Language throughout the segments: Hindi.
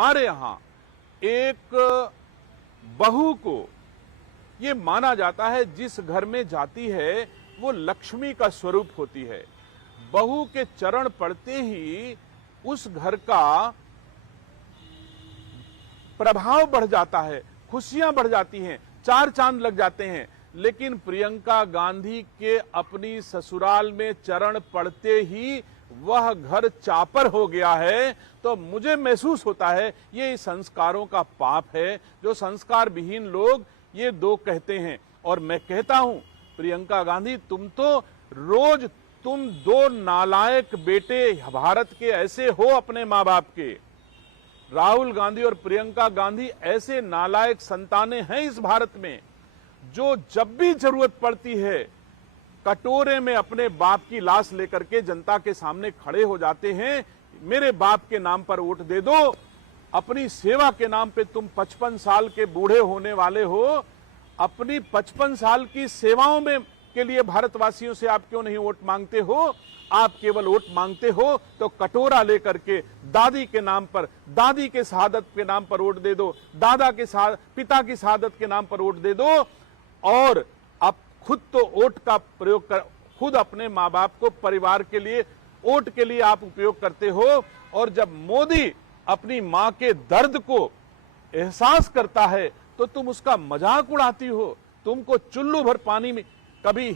हमारे यहां एक बहू को ये माना जाता है, जिस घर में जाती है वो लक्ष्मी का स्वरूप होती है। बहू के चरण पड़ते ही उस घर का प्रभाव बढ़ जाता है, खुशियां बढ़ जाती हैं, चार चांद लग जाते हैं। लेकिन प्रियंका गांधी के अपनी ससुराल में चरण पड़ते ही वह घर चापर हो गया है, तो मुझे महसूस होता है ये संस्कारों का पाप है, जो संस्कार विहीन लोग ये दो कहते हैं। और मैं कहता हूं प्रियंका गांधी, तुम तो रोज तुम दो नालायक बेटे भारत के ऐसे हो अपने मां बाप के। राहुल गांधी और प्रियंका गांधी ऐसे नालायक संतानें हैं इस भारत में, जो जब भी जरूरत पड़ती है कटोरे में अपने बाप की लाश लेकर के जनता के सामने खड़े हो जाते हैं। मेरे बाप के नाम पर वोट दे दो। अपनी सेवा के नाम पे तुम 55 साल के बूढ़े होने वाले हो, अपनी 55 साल की सेवाओं में के लिए भारतवासियों से आप क्यों नहीं वोट मांगते हो? आप केवल वोट मांगते हो तो कटोरा लेकर के दादी के नाम पर, दादी के शहादत के नाम पर वोट दे दो, पिता की शहादत के नाम पर वोट दे दो, और अब खुद तो वोट का प्रयोग कर, खुद अपने मां बाप को परिवार के लिए वोट के लिए आप उपयोग करते हो। और जब मोदी अपनी मां के दर्द को एहसास करता है तो तुम उसका मजाक उड़ाती हो। तुमको चुल्लू भर पानी में कभी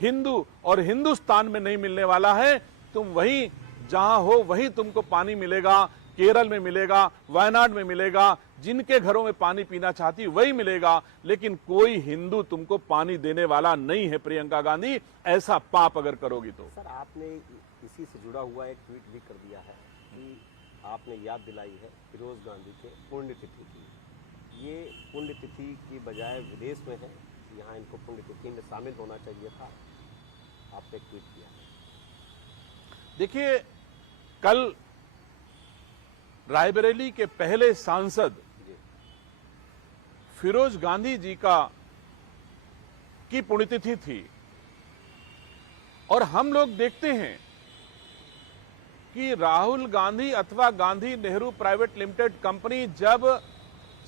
हिंदू और हिंदुस्तान में नहीं मिलने वाला है। तुम वहीं जहां हो वहीं तुमको पानी मिलेगा, केरल में मिलेगा, वायनाड में मिलेगा, जिनके घरों में पानी पीना चाहती वही मिलेगा, लेकिन कोई हिंदू तुमको पानी देने वाला नहीं है प्रियंका गांधी, ऐसा पाप अगर करोगी तो। सर, आपने इसी से जुड़ा हुआ एक ट्वीट भी कर दिया है कि आपने याद दिलाई है फिरोज गांधी के पुण्यतिथि की। ये पुण्यतिथि की बजाय विदेश में है, यहाँ इनको पुण्यतिथि में शामिल होना चाहिए था, आपने एक ट्वीट किया। देखिए, कल रायबरेली के पहले सांसद फिरोज गांधी जी की पुण्यतिथि थी, और हम लोग देखते हैं कि राहुल गांधी अथवा Gandhi Nehru private limited company जब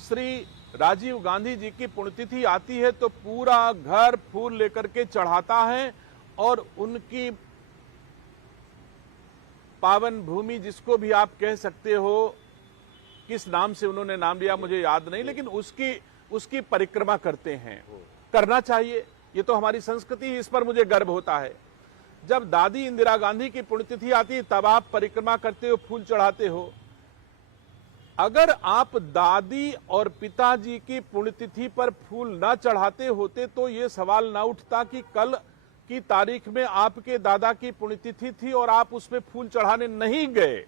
श्री राजीव गांधी जी की पुण्यतिथि आती है तो पूरा घर फूल लेकर के चढ़ाता है, और उनकी पावन भूमि, जिसको भी आप कह सकते हो, किस नाम से उन्होंने नाम लिया मुझे याद नहीं, लेकिन उसकी परिक्रमा करते हैं। करना चाहिए, ये तो हमारी संस्कृति है, इस पर मुझे गर्व होता है। जब दादी इंदिरा गांधी की पुण्यतिथि आती है तब आप परिक्रमा करते हो, फूल चढ़ाते हो। अगर आप दादी और पिताजी की पुण्यतिथि पर फूल ना चढ़ाते होते तो ये सवाल ना उठता कि कल की तारीख में आपके दादा की पुण्यतिथि थी और आप उसमें फूल चढ़ाने नहीं गए।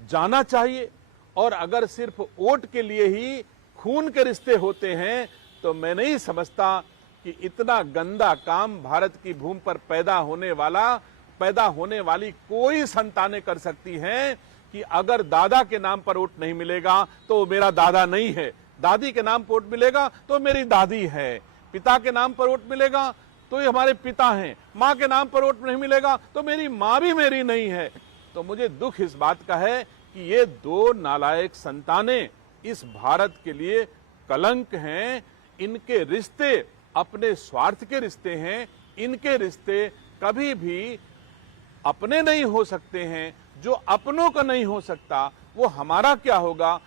जाना चाहिए। और अगर सिर्फ वोट के लिए ही खून के रिश्ते होते हैं तो मैं नहीं समझता कि इतना गंदा काम भारत की भूमि पर पैदा होने वाली कोई संतानें कर सकती हैं कि अगर दादा के नाम पर वोट नहीं मिलेगा तो मेरा दादा नहीं है, दादी के नाम पर वोट मिलेगा तो मेरी दादी है, पिता के नाम पर वोट मिलेगा तो ये हमारे पिता हैं, मां के नाम पर वोट नहीं मिलेगा तो मेरी मां भी मेरी नहीं है। तो मुझे दुख इस बात का है कि ये दो नालायक संतानें इस भारत के लिए कलंक हैं। इनके रिश्ते अपने स्वार्थ के रिश्ते हैं, इनके रिश्ते कभी भी अपने नहीं हो सकते हैं। जो अपनों का नहीं हो सकता वो हमारा क्या होगा।